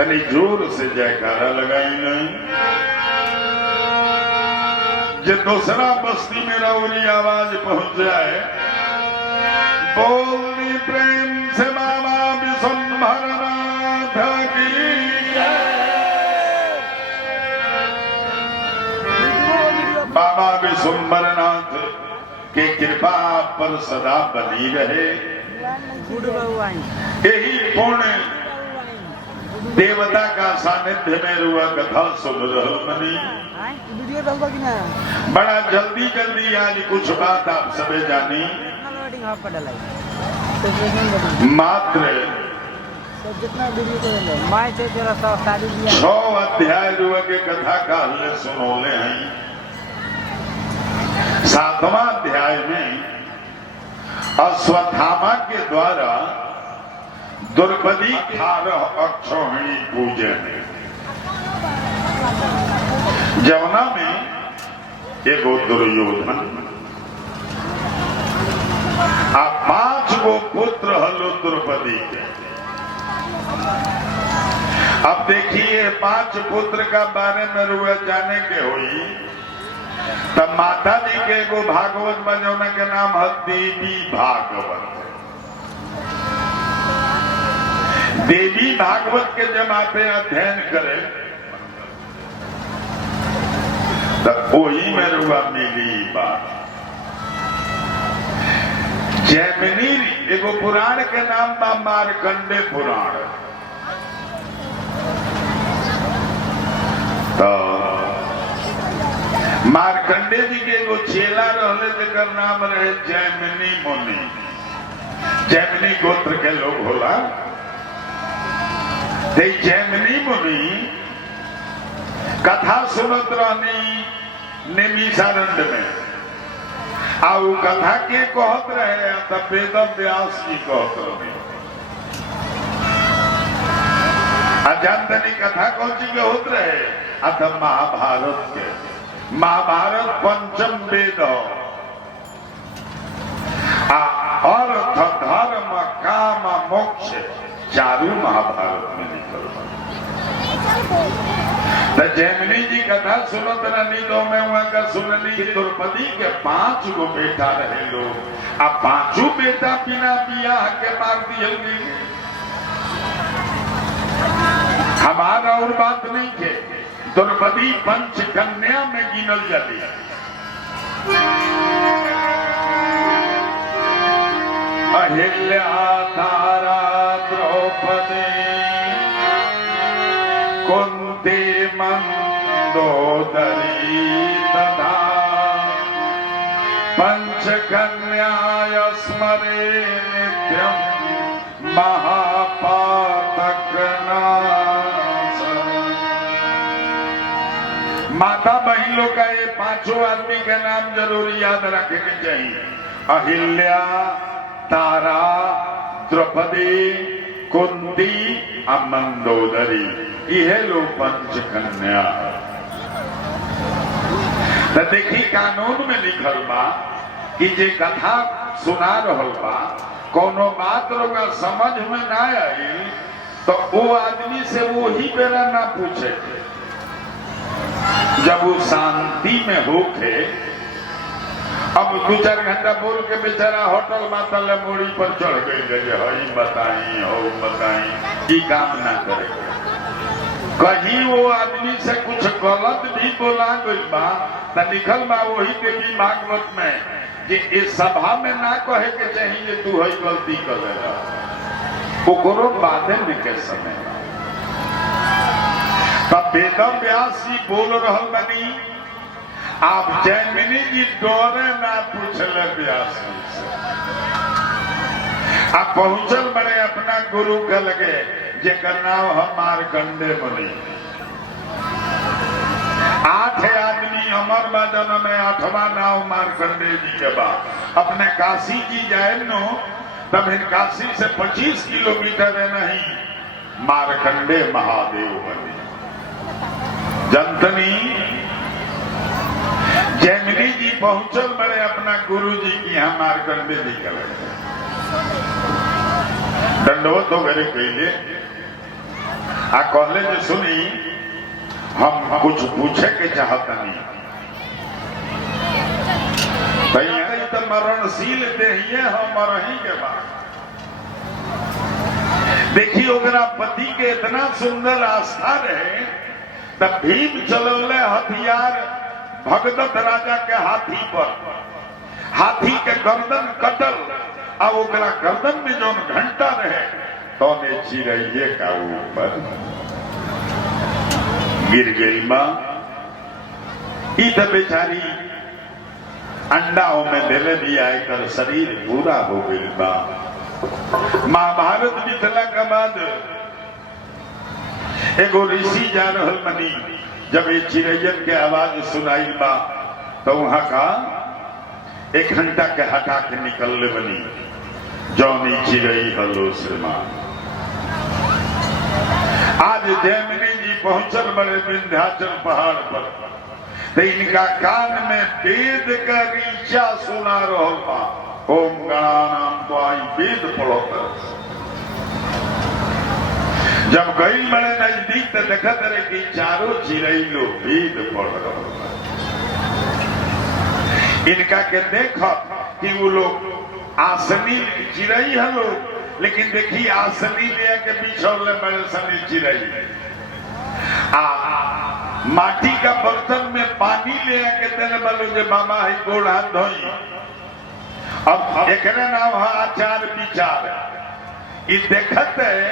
तनी जोर से जयकारा लगाई नहीं। जो दूसरा बस्ती में रौरी आवाज पहुंच जाए, बोलनी प्रेम से बाबा विश्वंभरनाथ की बाबा विश्वंभरनाथ के कृपा पर सदा बनी रहे। यही पुण्य देवता का सानिध्य में रुआ कथा सुन रहा बनी। बड़ा जल्दी जल्दी आज कुछ बात आप सबे जानी। मात्र 6 अध्याय रुआ के कथा का सुनोले हैं। 7वां अध्याय में अश्वत्थामा के द्वारा द्रौपदी 18 अक्षौहिणी पूजन, जमुना में एगो दुर्योधन आ 5 गो पुत्र हलो द्रौपदी के। अब देखिए 5 पुत्र का बारे में रुआ जाने के हुई तब माता जी के एगो भागवत बजौना के नाम है देवी भागवत। देवी भागवत के जब आप अध्ययन करें तब वही में रुआ मिली बात। जैमिनी एगो पुराण के नाम बा मार्कंडे पुराण। तो मार्कंडे जी के एगो चेला रहले जेकर नाम रहे जैमिनी मुनि। जैमिनी गोत्र के लोग होला। जैमिनी मुनि कथा सुनत रहनी निमिषारण्य में। आउ कथा के कहत रहे तब वेद व्यास की कहत रहे। अजानतनी कथा कौन सी के होत रहे? अतः महाभारत के। महाभारत पंचम वेद अर्थ धर्म काम मोक्ष 4 महाभारत में निकल। तो जैमिनी जी कथा सुनत रहनी तो मैं वहां का सुननी कि द्रौपदी के 5 गो बेटा रहे लोग। अब 5 बेटा बिना बियाह के मार दिए। हमारा और बात नहीं थे। द्रौपदी पंचकन्या में गिनल जाती है। अहिल्या तारा द्रौपदी कुंती मंदोदरी तथा पंचकन्या स्मरे नित्यम महापातक माता बहन लोग का ये 5 आदमी के नाम जरूर याद रखने के चाहिए। अहिल्या तारा द्रौपदी कुंती और मंदोदरी ये लोग पंचकन्या। तो देखी कानून में लिखल बा कि जे कथा सुना रहल बा कोनो बात लोग समझ में ना आई तो वो आदमी से वो ही बेरा ना पूछे। जब वो शांति में होके अब 2-4 घंटा बोल के बेचारा होटल मातल मोड़ी पर चढ़ गई हई बताई हो बताई की काम ना करे। कहीं वो आदमी से कुछ गलत भी बोला गई बा तो लिखल बा वही देवी भागवत में कि इस सभा में ना कहे के चाहिए तू हई गलती कर देगा। ओकरो बादे में के समय तब वेद व्यास जी बोल रहल बनी। आप जैमिनी जी डरे ना पूछले व्यास जी से। आप पहुंचल बड़े अपना गुरु के लगे जेकर नाम है मार्कंडे मुनि। 8 आदमी अमर बाजन में 8वां नाम मार्कंडे जी के बाद अपने काशी जी जाए नो तब काशी से 25 किलोमीटर नहीं मार्कंडे महादेव बने। जनतनी जैमिनी जी पहुंचल बड़े अपना गुरु जी की यहाँ मार्कंडे जी के दंडवत हो गए कैले। आ कहले जे सुनी हम कुछ पूछे के चाहता नहीं भैया तो मरणशील देहिए हम मरही के बाद देखिए ओकरा पति के इतना सुंदर आस्था रहे तब भीम चलौले हथियार भगदत्त राजा के हाथी पर हाथी के गर्दन कटल अब ओकरा गर्दन में जो घंटा रहे तो ने चिड़ैये का ऊपर गिर गई माँ ई तो बेचारी अंडाओं में दिले भी आकर शरीर पूरा हो गई माँ। महाभारत मिथिला का बाद एगो ऋषि जा रहल मनी जब ये चिड़ैयन के आवाज सुनाई बा तो वहां का एक घंटा के हटा के निकलने बनी जौनी चिड़ई हलो श्रीमान। आज जैमिनी जी पहुंचल बड़े विंध्याचल पहाड़ पर तो इनका कान में वेद का रीचा सुना रहल बा ओम गणानाम त्वाई वेद पढ़ो जब गई बड़े नजदीक तो देखत रहे कि चारों चिड़ई लोग वेद पढ़ रहे इनका के देखा कि वो लोग आसनी चिड़ई है लोग लेकिन देखिए आसनी ले के बिछौले बड़े सनी चिड़ई माटी का बर्तन में पानी ले के तेरे बोलो जे मामा ही गोड़ हाथ धोई अब एक नाम है आचार विचार ये देखत है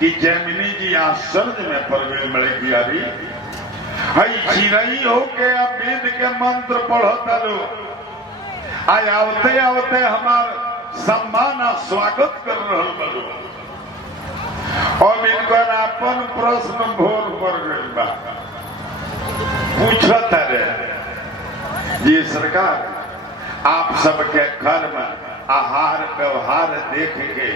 कि जैमिनी जी आश्चर्य में पड़ गए बड़े कियारी हई चिड़ई हो के अब वेद के मंत्र पढ़ता लो आज आवते आवते हमार सम्मान और स्वागत कर रहल बलो और इनकर अपन प्रश्न भोर पर गई बा पूछता रहे ये सरकार आप सबके कर्म आहार व्यवहार देख के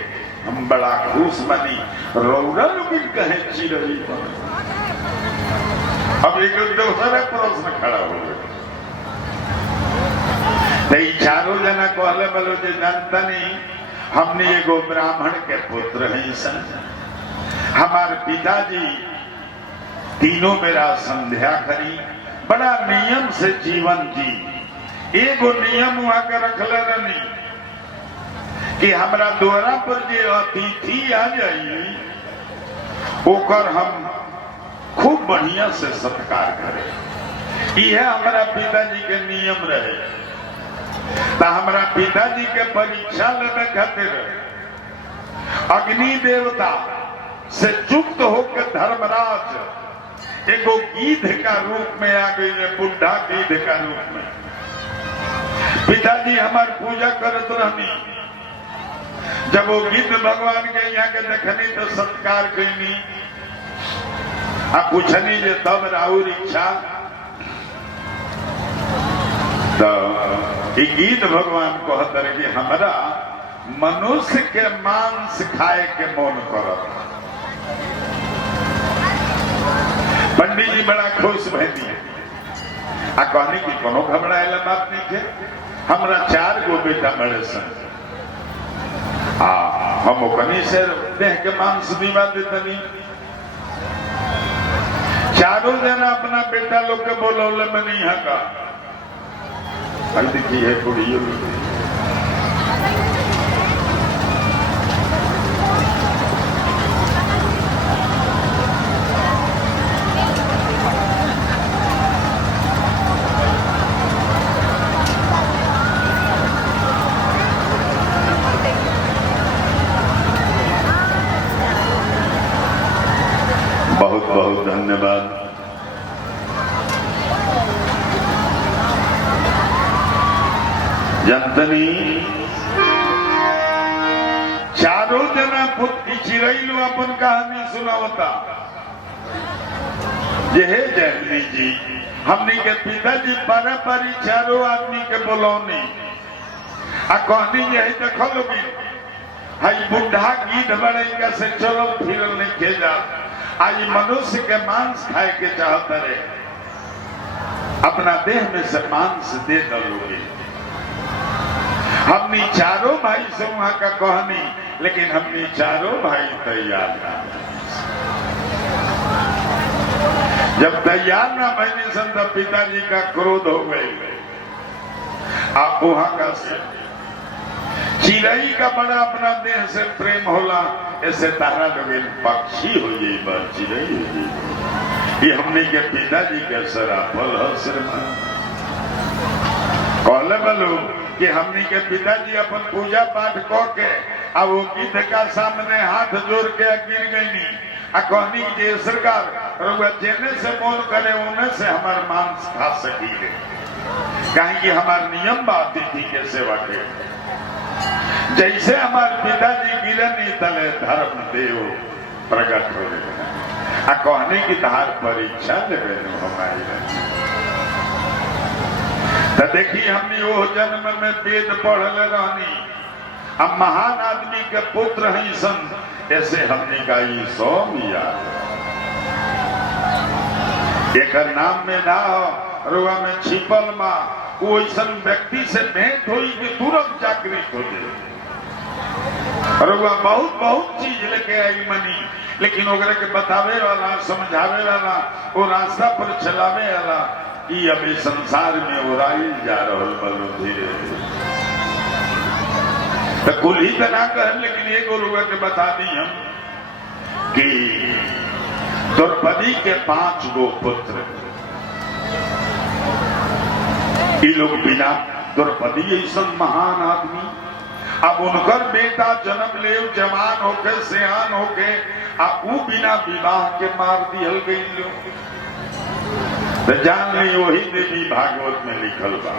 हम बड़ा खुश बनी रौरा लोग कहे चिड़ई अब एक दूसरा प्रश्न खड़ा हो गया चारों जना कहले बोलो जे जानता नहीं हमने एगो ब्राह्मण के पुत्र हैं सन हमारे पिताजी तीनों मेरा संध्या करी बड़ा नियम से जीवन जी एगो नियम वहां के रखले रहनी कि हमरा द्वारा पर जे अतिथि आ जाई ओकर हम खूब बढ़िया से सत्कार करें यह हमारा पिताजी के नियम रहे तो हमारा पिताजी के परीक्षा लेने खातिर अग्नि देवता से युक्त होकर धर्मराज एगो गीध का रूप में आ गई है बुढ़ा गीध का रूप में पिताजी हमार पूजा करत रहनी जब वो गीध भगवान के यहाँ के देखनी तो सत्कार कैनी आ पूछनी जे तब राहुल इच्छा तो गीत भगवान कहते रहे कि हमारा मनुष्य के मांस खाए के मन करत पंडित जी बड़ा खुश भैनी आ कहनी कि कोनो घबराए बात नहीं थे हमरा 4 गो बेटा बड़े सन हम ओकनी से देह के मांस दिवा देतनी चारों जना अपना बेटा लोग के बोलौले में नहीं हका देखी है कुड़ियों बहुत बहुत धन्यवाद। जनतनी चारों जना पुत्र चिड़ई लो अपन कहानी सुनावता जे हे जैमिनी जी हमनी के पिताजी पारी चारों आदमी के बोलौनी आ कहनी यही देखो लोगी हई बुढ़ा गीध बड़े इनका से चलल फिरल नहीं के जा आज मनुष्य के मांस खाए के चाहता रहे अपना देह में से मांस दे दोगे हमनी चारों भाई से वहां का कहनी लेकिन हमनी चारों भाई तैयार ना जब तैयार ना बहनी सन तब पिताजी का क्रोध हो गई। आप वहां का चिड़ई का बड़ा अपना देह से प्रेम होला, ऐसे तारा लोग पक्षी हो जाए, चिड़ई हो जाए। ये हमने के पिताजी के सराफल कहले बोलो कि हमने के पिताजी अपन पूजा पाठ कह के अब वो गिद्ध का सामने हाथ जोड़ के गिर गई आ कहनी कि सरकार जेने से मोल करे उन्हें से हमारे मांस खा सकी है, कहीं कि हमारे नियम बात अतिथि के सेवा के। जैसे हमारे पिताजी गिरनी तले धर्म देव प्रकट हो रहे आ कहने की धार परीक्षा ले हमारी। तो देखिए हमने वो जन्म में वेद पढ़ले रहनी, अब महान आदमी के पुत्र हैं सन, ऐसे हमने का ये सौमिया एक नाम में ना रुआ में छिपल माँ वो ऐसा व्यक्ति से भेंट हुई कि तुरंत जागृत हो जाए। रुआ बहुत बहुत चीज लेके आई मनी, लेकिन ओकरा के बतावे वाला समझावे वाला वो रास्ता पर चलावे वाला ये अभी संसार में उड़ाई जा रहा बलो धीरे तो कुल ही तना कर, लेकिन एक रुआ के बता दी हम कि द्रौपदी के 5 गो पुत्र, ये लोग बिना द्रौपदी ऐसा महान आदमी, अब उनकर बेटा जन्म ले जवान होके सियान होके अब वो बिना विवाह के मार दियल गई लोग। तो जान ली वही देवी भागवत में लिखल बा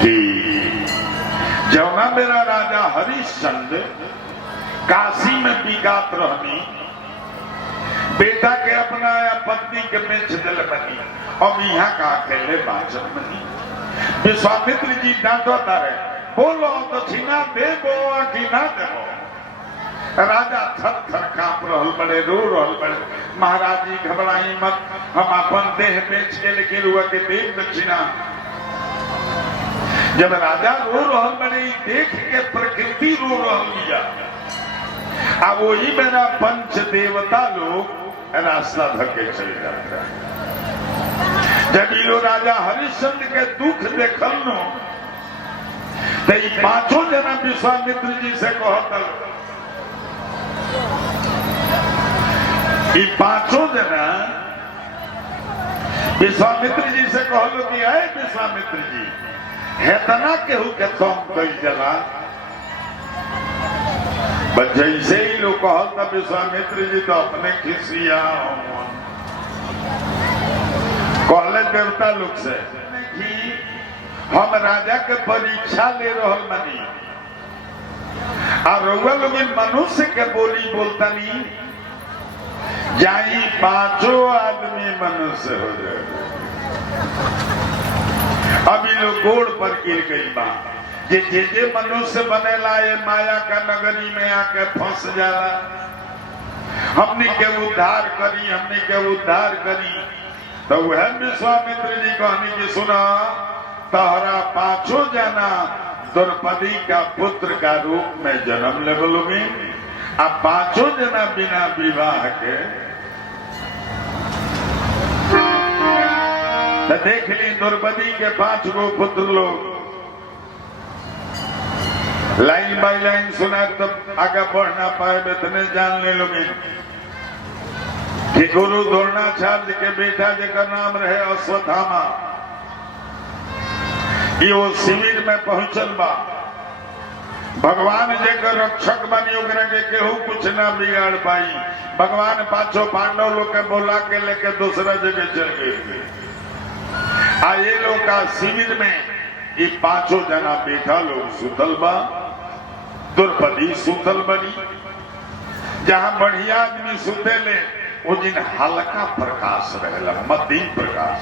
कि जौना मेरा राजा हरिश्चंद्र काशी में बिगात रहनी, बेटा के अपना या पत्नी के बेच दिल बनी और यहाँ का अकेले बाचन बनी। विश्वामित्र जी डांटो तारे बोलो दक्षिणा देबो कि ना देबो। राजा थर थर कांप रहल बड़े, रो रहल बड़े, महाराज जी घबराई मत, हम अपन देह बेच के लेकिन रुआ के देव दक्षिणा। जब राजा रो रहल बड़े देख के प्रकृति रो रहल लिया, अब वही मेरा पंच देवता लोग रास्ता धके चल जाता है। जब ये राजा हरिश्चंद्र के दुख देखल नो तो ये 5 जना विश्वामित्र जी से कहता, ये 5 जना विश्वामित्र जी से कहलो कि आए विश्वामित्र जी हेतना केहू के तुम कई जला जैसे ही लोग कहता विश्वामित्र जी तो अपने खिसिया कहले देवता लोग से कि हम राजा के परीक्षा ले रहल बनी और रउआ लोग मनुष्य के बोली बोलता नहीं जाई 5 आदमी मनुष्य हो जाए। अभी लोग गोड़ पर गिर गई बा जे मनुष्य बनेला ये माया का नगरी में आके फंस जाला। हमने के उद्धार करी, हमने के उद्धार करी। तो वह विश्वामित्र जी कहनी कि सुना तोहरा 5 जना द्रौपदी का पुत्र का रूप में जन्म ले बोलोगे, अब 5 जना बिना विवाह के तो देख ली द्रौपदी के 5 गो पुत्र लोग लाइन बाय लाइन सुना तब आगे बढ़ ना पाए इतने जान ले लोगे कि गुरु द्रोणाचार्य के बेटा जेकर नाम रहे अश्वत्थामा, ये वो शिविर में पहुंचल बा। भगवान जेकर रक्षक बनी ओकरा के केहू कुछ ना बिगाड़ पाई। भगवान 5 पांडव लोग के बोला के लेके दूसरा जगह चल गए। ये लोग का शिविर में ये 5 जना बेटा लोग सुतल बा, द्रौपदी सुतल बनी। जहां बढ़िया आदमी सुते ले वो दिन हल्का प्रकाश रहेला, मध्यम प्रकाश,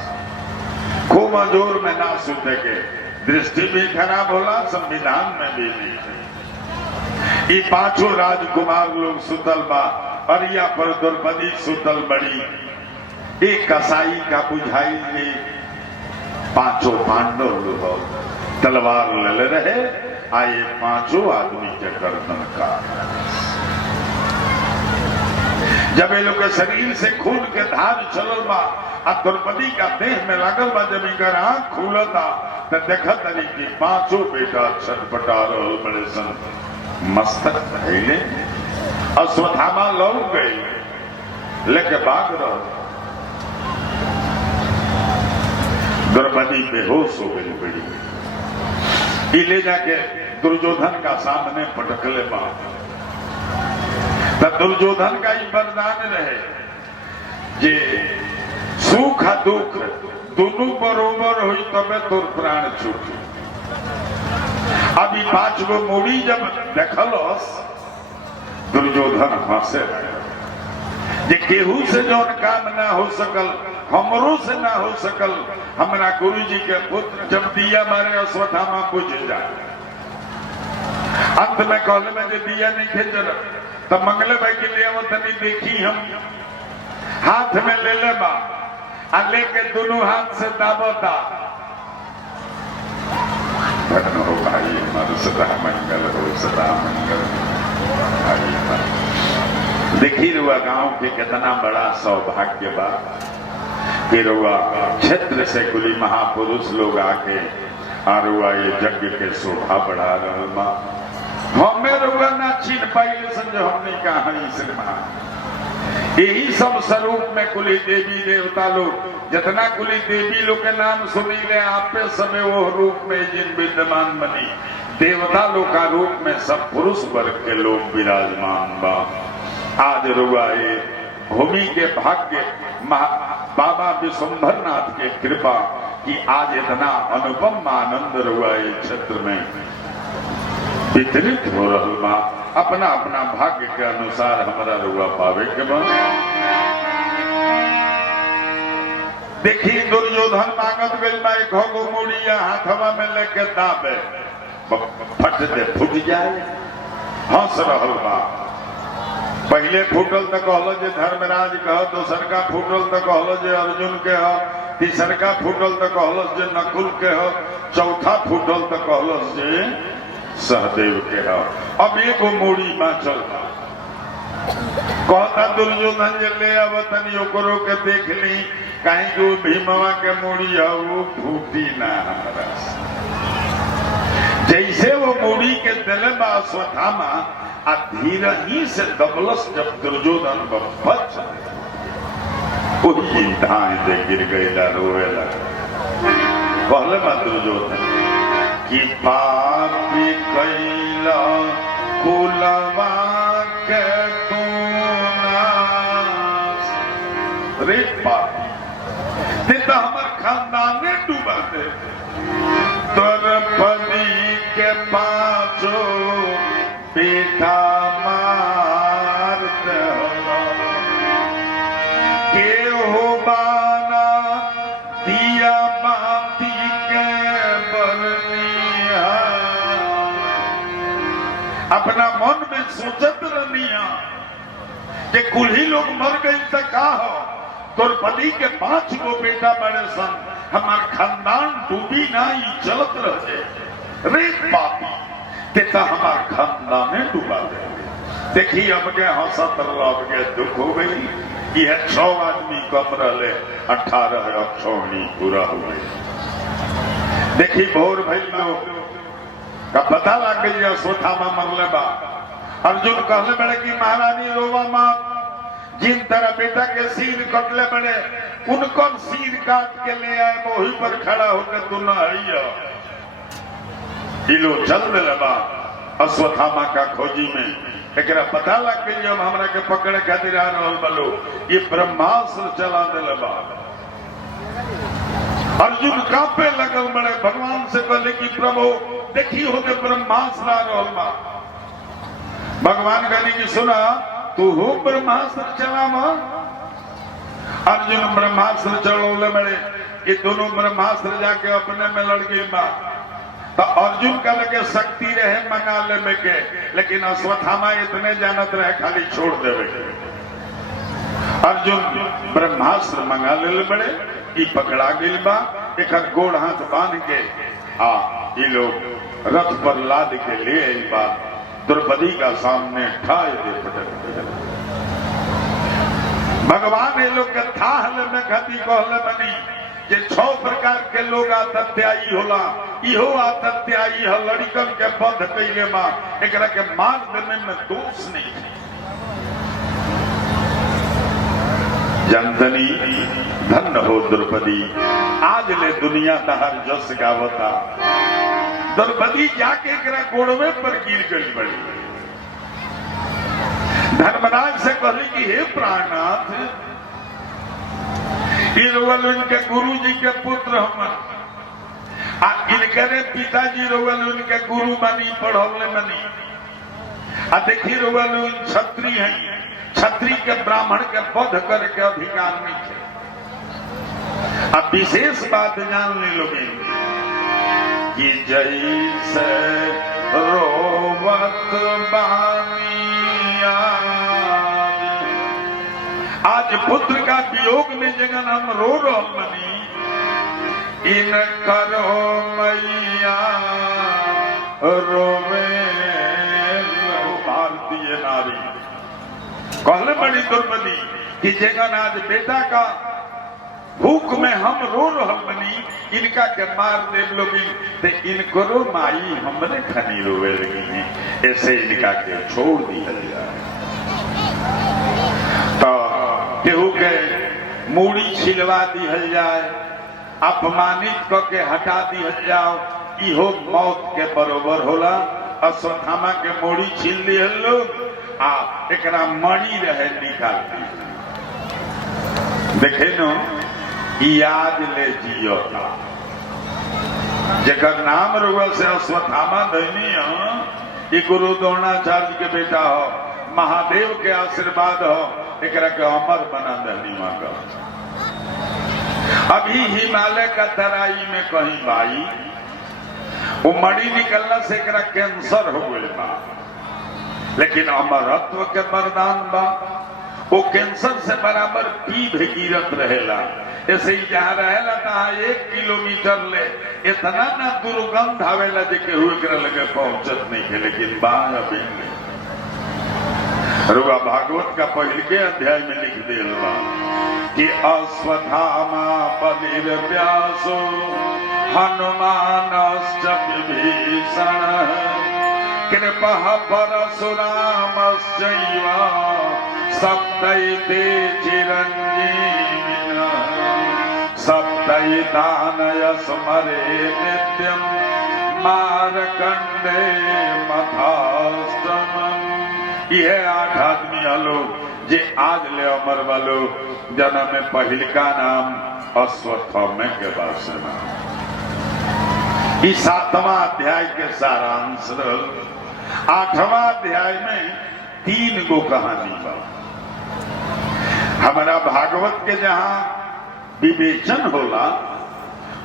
खूब जोर में ना सुते के दृष्टि भी खराब होला, संविधान में भी नहीं। ये 5 राजकुमार लोग सुतल बा, अरिया पर द्रौपदी सुतल बड़ी। एक कसाई का बुझाई ने 5 पांडव लोग तलवार ले रहे, आए 5 आदमी के गर्दन का जब ये लोग के शरीर से खून के धार चलल बा आ द्रौपदी का देह में लागल बा, जब इनकर आंख खुलता तो देखत तनी कि पांचों बेटा छटपटा रहल बड़े सन। मस्तक धैले अश्वत्थामा लौट गए लेके भाग रहा। द्रौपदी बेहोश हो गई बड़ी। ले जाके दुर्योधन का सामने पटकले बा। दुर्योधन का ही वरदान रहे जे सुख आ दुख दोनों बरोबर हुई तबे तोर प्राण छूटी। अभी 5 गो मूड़ी जब देखलस दुर्योधन हंसे जे केहू से जौन काम ना हो सकल हमरो से ना हो सकल। हमारा गुरु जी के पुत्र जब दिया मारे अश्वत्थामा बुझ जाए। अंत में कहले में जो दिया नहीं खेजल तब मंगले भाई के लिए तनी देखी हम हाथ में ले ले बा आ लेके दोनों हाथ से दाबता। धन हो भाई हमारे सदा मंगल हो, सदा मंगल भाई। देखी रुआ गांव के कितना बड़ा सौभाग्य बा कि रुआ क्षेत्र से कुली महापुरुष लोग आके आरुआ ये यज्ञ के शोभा बढ़ा रहा बा। हमें रुआ ना छीन पाइले समझो हमने कहा सिनेमा। यही सब स्वरूप में कुली देवी देवता लोग जितना कुली देवी लोग के नाम सुनी ले आपे समय वो रूप में जिन विद्यमान बनी देवता लोग का रूप में सब पुरुष वर्ग के लोग विराजमान बा। आज रुआ ये भूमि के भाग्य बाबा विश्वंभर नाथ के कृपा कि आज इतना अनुपम आनंद रुआ ये क्षेत्र में वितरित हो रहा बा। अपना अपना भाग्य के अनुसार हमारा रुआ पावे के बा। देखी दुर्योधन मांगत गई बा एक घोगो मुड़िया हाथवा में लेके दाबे फट दे फूट जाए। हंस रहल बा। पहले फूटल तो कहलो जे धर्मराज कह, दोसर का फूटल तो कहलो जे अर्जुन के हो, तीसर का फूटल तो कहलो जे नकुल के हो, चौथा फूटल तो कहलो जे सहदेव के हो। अब एगो मूड़ी बाँचल कहता दुर्योधन जे ले अब तनी ओकरो के देख ली कहीं जो भीमवा के मूड़ी है वो फूटी ना हमारा। जैसे वो मूड़ी के दिले बा अश्वत्थामा आ धीरे ही से दबलस जब दुर्योधन बच वही धाए दे गिर गईला रोए लगा। कहले बा दुर्योधन कि पापी कैला कुलवा के तू नाश। रे पापी ते तो हमार खानदाने डूबा दे। द्रौपदी के पांचों बेटा मारते हो के हो बाना दिया बाती के बरनिया। अपना मन में सोचत रनिया कि कुल्ही लोग मर गए तो का हो। द्रौपदी के 5 गो बेटा बड़े सन हमार खानदान डूबी ना ही चलत रहे। रे पापी तेता हमार खानदान डूबा दे। देखी अब के हंसत अब के दुख हो गई। यह 6 आदमी कम रहे 18 अक्षौणी पूरा हो गई। देखी भोर भाई लोग का पता लग गई अश्वत्थामा मरले बा। अर्जुन कहले बड़े की महारानी रोवा माँ जिन तरह बेटा के सिर कटले बड़े उनको सिर काट के ले आए वही पर खड़ा होकर तू न इलो चल दिले बा अश्वत्थामा का खोजी में। एक पता लग गई जब हमरा के पकड़े खातिर आ रहल बलो ये ब्रह्मास्त्र चला दिले बा। अर्जुन कांपे लगल बड़े भगवान से कहले कि प्रभु देखी होते ब्रह्मास्त्र आ रहल बा। भगवान कहले कि सुना तू हो ब्रह्मास्त्र चला मां। अर्जुन ब्रह्मास्त्र चढ़ौले बड़े ये दोनों ब्रह्मास्त्र जाके अपने में लड़ गई बा। तो अर्जुन का लगे शक्ति रहे मंगा ले में के लेकिन अश्वत्थामा इतने जानत रहे खाली छोड़ देवे के। अर्जुन ब्रह्मास्त्र मंगा ले बड़े ई पकड़ा गई बा। एक गोड़ हाथ बांध के ये लोग रथ पर लाद के ले आई बा। द्रौपदी का सामने ठाए दे पटक भगवान ये लोग के था हले में खती कहले मनी जे 6 प्रकार के लोग आतत्यायी होला। इहो आतत्यायी है लड़कन के बंध कैले बा, एकरा के मार देने में दोष नहीं है। जनतनी धन हो द्रौपदी, आज ले दुनिया तहर जस गावता। द्रौपदी जाके एकरा गोड़वे पर गिर गई बड़ी। धर्मराज से कहली कि हे प्राणनाथ, इनके गुरु जी के पुत्र हमन, इनके पिताजी रोवल उनके गुरु बनी पढ़ौले बनी। देखी रोवल क्षत्रिय है, क्षत्रिय के ब्राह्मण के वध करके अधिकार नहीं है। अब विशेष बात जान ले लोगे कि जैसे रोवत बानिया, आज पुत्र का वियोग में जगन हम रो रही, इन करो मैया रोवे भारतीय नारी। कहले बड़ी द्रौपदी कि जगन आज बेटा का भूख में हम रो रही, इनका के मार दे लोगी तो इनको रो माई हमने खनी रोवे लगी है, ऐसे इनका के छोड़ दिया जाए। तो केहू के मूड़ी छिलवा दिहल जाए, अपमानित करके हटा दिहल जाओ, इहो मौत के बरोबर होला। अश्वत्थामा के मूड़ी छील दिहल लोग, एकरा मणि रहे निकाल दी। देखे नो याद ले जियो था, जेकर नाम रुआ से अश्वत्थामा दैनी हो, ये गुरु द्रोणाचार्य के बेटा हो, महादेव के आशीर्वाद हो, एकरा के अमर बना दहनी मां का। अभी हिमालय का तराई में कहीं भाई वो मणि निकलना से एकरा कैंसर हो गए बा, लेकिन अमरत्व के वरदान बा। वो कैंसर से बराबर पीभ गिरत रहेला, ऐसे ही जहाँ रहेला तहाँ 1 किलोमीटर ले इतना ना दुर्गंध आवेला जे केहू एकरा लगे पहुंचत नहीं है। लेकिन बाण अभी रुआ भागवत का पहले के अध्याय में लिख दिल बा कि अश्वत्थामा बलिर्व्यासो हनुमानश्च विभीषण कृपः परशुरामश्चैव सप्तैते चिरञ्जीविनः सप्तैतानय स्मरे नित्यं मार्कण्डे मथाष्टमम्। यह 8 आदमी हलो जे आज ले अमर वालो जन्म में पहल का नाम अश्वत्थामा के बाद से नाम। इस 7वां अध्याय के सारांश 8वां अध्याय में 3 गो कहानी बा। हमारा भागवत के जहाँ विवेचन होला,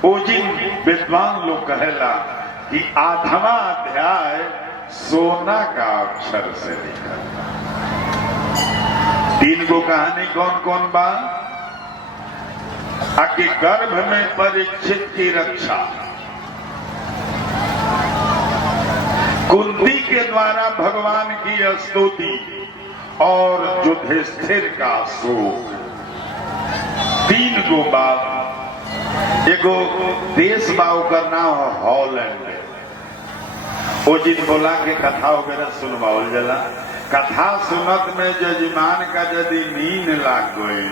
वो जिन विद्वान लोग कहेला कि 8वां अध्याय सोना का अक्षर से लिखा। 3 गो कहानी कौन कौन बा? आके गर्भ में परीक्षित की रक्षा, कुंती के द्वारा भगवान की स्तुति और युधिष्ठिर का शोक। 3 गो बात। एगो देश बाऊ का नाम हॉलैंड, वो जिन बोला के कथा वगैरह सुनवाओल जला। कथा सुनत में जजमान का यदि नींद लाग गई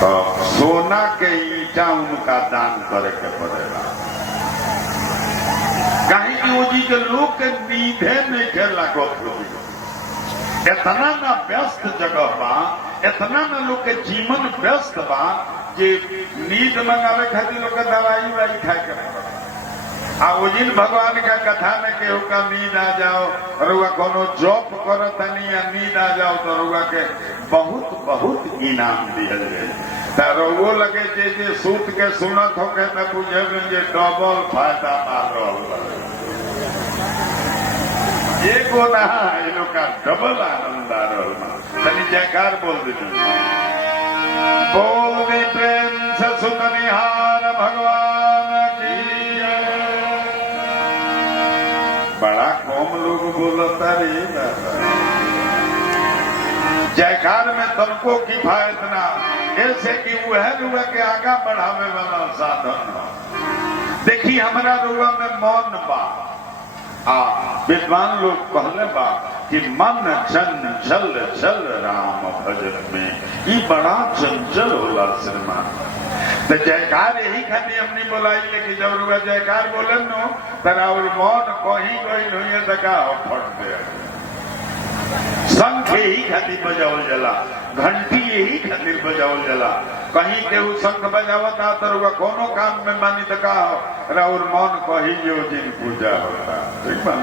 तो सोना के ईटा उनका दान करे के पड़ेगा। कहीं कि वो जी के लोग के नींदे नहीं खेला को इतना ना व्यस्त जगह बा, इतना ना लोग के जीवन व्यस्त बा जे नींद मंगावे खातिर लोग के दवाई वाई खाए के पड़ेगा। वो जिन भगवान का कथा में केहू का नींद आ जाओ, रुआ कोनो जॉब करो तनी या नींद आ जाओ तो रुआ के बहुत बहुत इनाम दिया जाए। वो लगे जे सूत के सुनत हो के मैं बुझे जे डबल फायदा मार रहा। एगो ना इन लोग का डबल आनंद आ रहा। तनी जयकार बोल दीजिए। बोल दी प्रेम से सुननिहार भगवान की। बड़ा कम लोग बोलता रे जयकार में तनको किफायत ना, ऐसे कि वह रुआ के आगा बढ़ावे वाला साधन हो। देखी हमारा रुआ में मौन बा, विद्वान लोग कहले बा कि मन चंचल चल राम भजन में, ये बड़ा चंचल होला श्रीमान। तो जयकार यही खाती हमने बोलाई कि जब रुआ जयकार बोलन नो तरा और मौन कहीं कहीं हुई तो का फट दे। शंख यही खातिर बजावल जला, घंटी यही खातिर बजावल जला। कहीं केहू शंख बजावता तो रुआ कोनो काम में मानी तो का और मौन कही जो जिन पूजा होता। ठीक बा।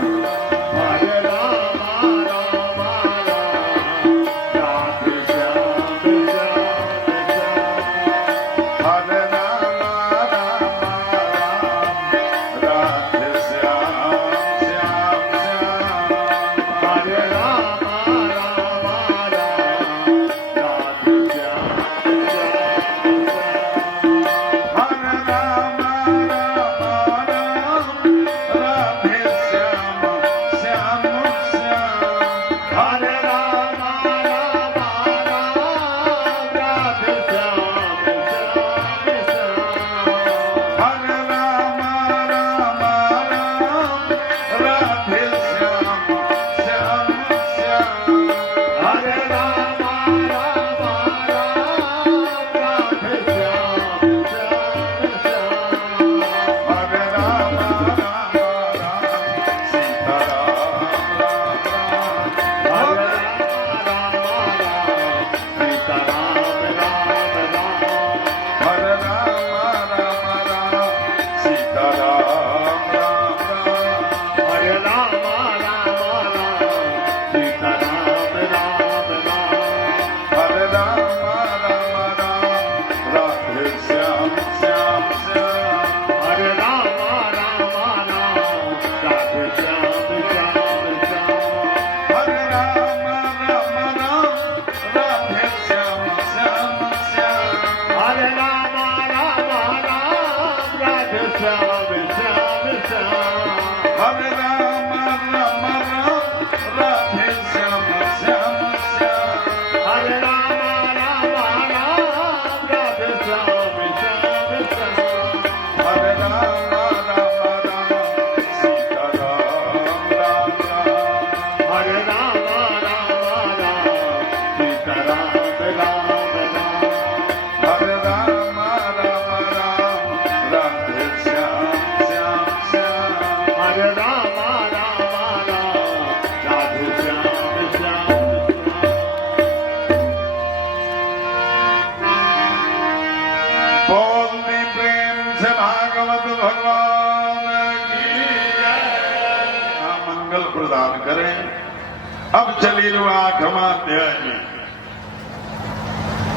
अब चली रू आठवां अध्याय में।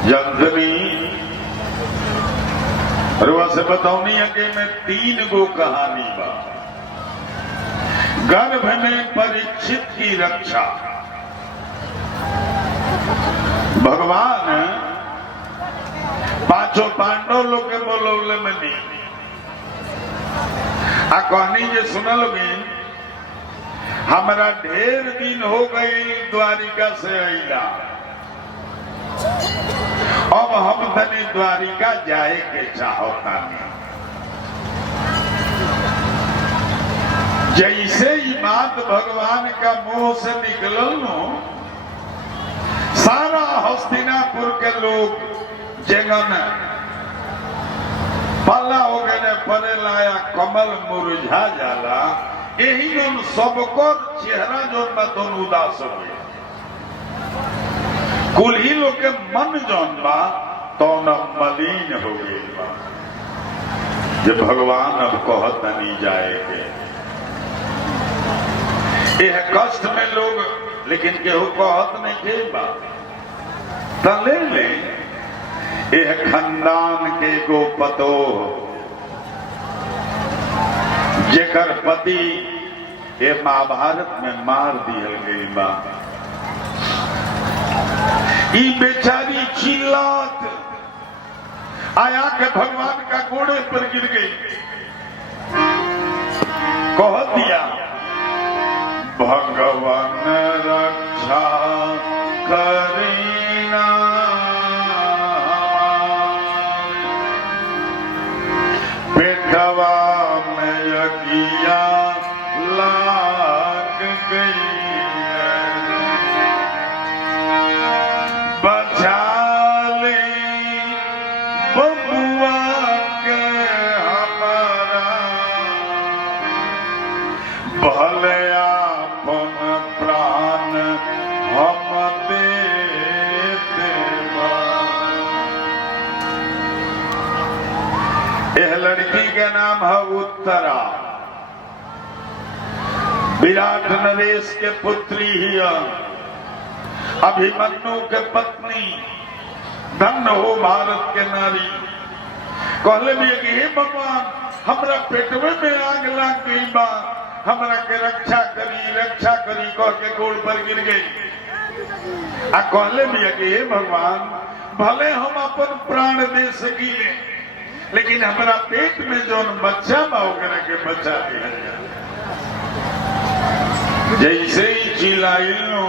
जंजनी रुआ से बताऊनी है कि मैं 3 गो कहानी बा। गर्भ में परीक्षित की रक्षा, भगवान 5 पांडव लोग के बोलौले में नहीं आ कहानी जे सुनलोगे। हमारा ढेर दिन हो गई द्वारिका से अइला, अब हम तनी द्वारिका जाए के चाहता नहीं। जैसे ही बात भगवान का मुंह से निकलल नो, सारा हस्तिनापुर के लोग जगन पल्ला हो गए परे लाया कमल मुरझा जाला। यही लोग सबको चेहरा जो दोनों उदास हो गए। कुल ही लोग के मन जौन बा तो न मलिन हो गए बा। जब भगवान अब कहत नहीं जाएगे यह कष्ट में लोग, लेकिन केहू कहत नहीं के बा तले ले यह खानदान के गो पतो जेकर पति ये महाभारत में मार दिया गई बा। ई बेचारी चिल्लात आया के भगवान का घोड़े पर गिर गई, कह दिया भगवान रक्षा करें भले आपन प्राण हम देते यह लड़की का नाम है उत्तरा। विराट नरेश के पुत्री ही अभिमन्यु के पत्नी। धन्य हो भारत के नारी। कहले भी कि हे भगवान हमरा पेटवे में आग लग गई बा, हमरा के रक्षा करी कह के गोड़ पर गिर गई। आ कहले भी कि हे भगवान भले हम अपन प्राण दे सकीले, लेकिन हमरा पेट में जौन बच्चा बा ओकरा के बचा दिया। जैसे ही चिल्लाइलो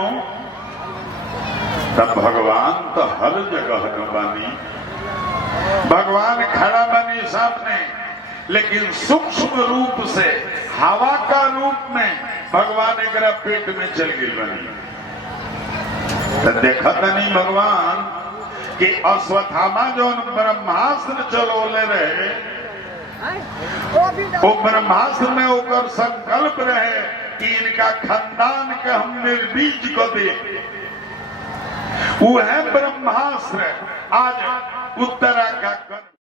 तब भगवान तो हर जगह न बानी। भगवान खड़ा बनी सामने, लेकिन सूक्ष्म रूप से हवा का रूप में भगवान एक पेट में चल गई बनी। तो देखा नहीं भगवान कि अश्वत्थामा जो ब्रह्मास्त्र चलोले रहे, वो ब्रह्मास्त्र में होकर संकल्प रहे कि इनका खानदान के हम निर्बीज को दे। वो है ब्रह्मास्त्र। आज उत्तरा का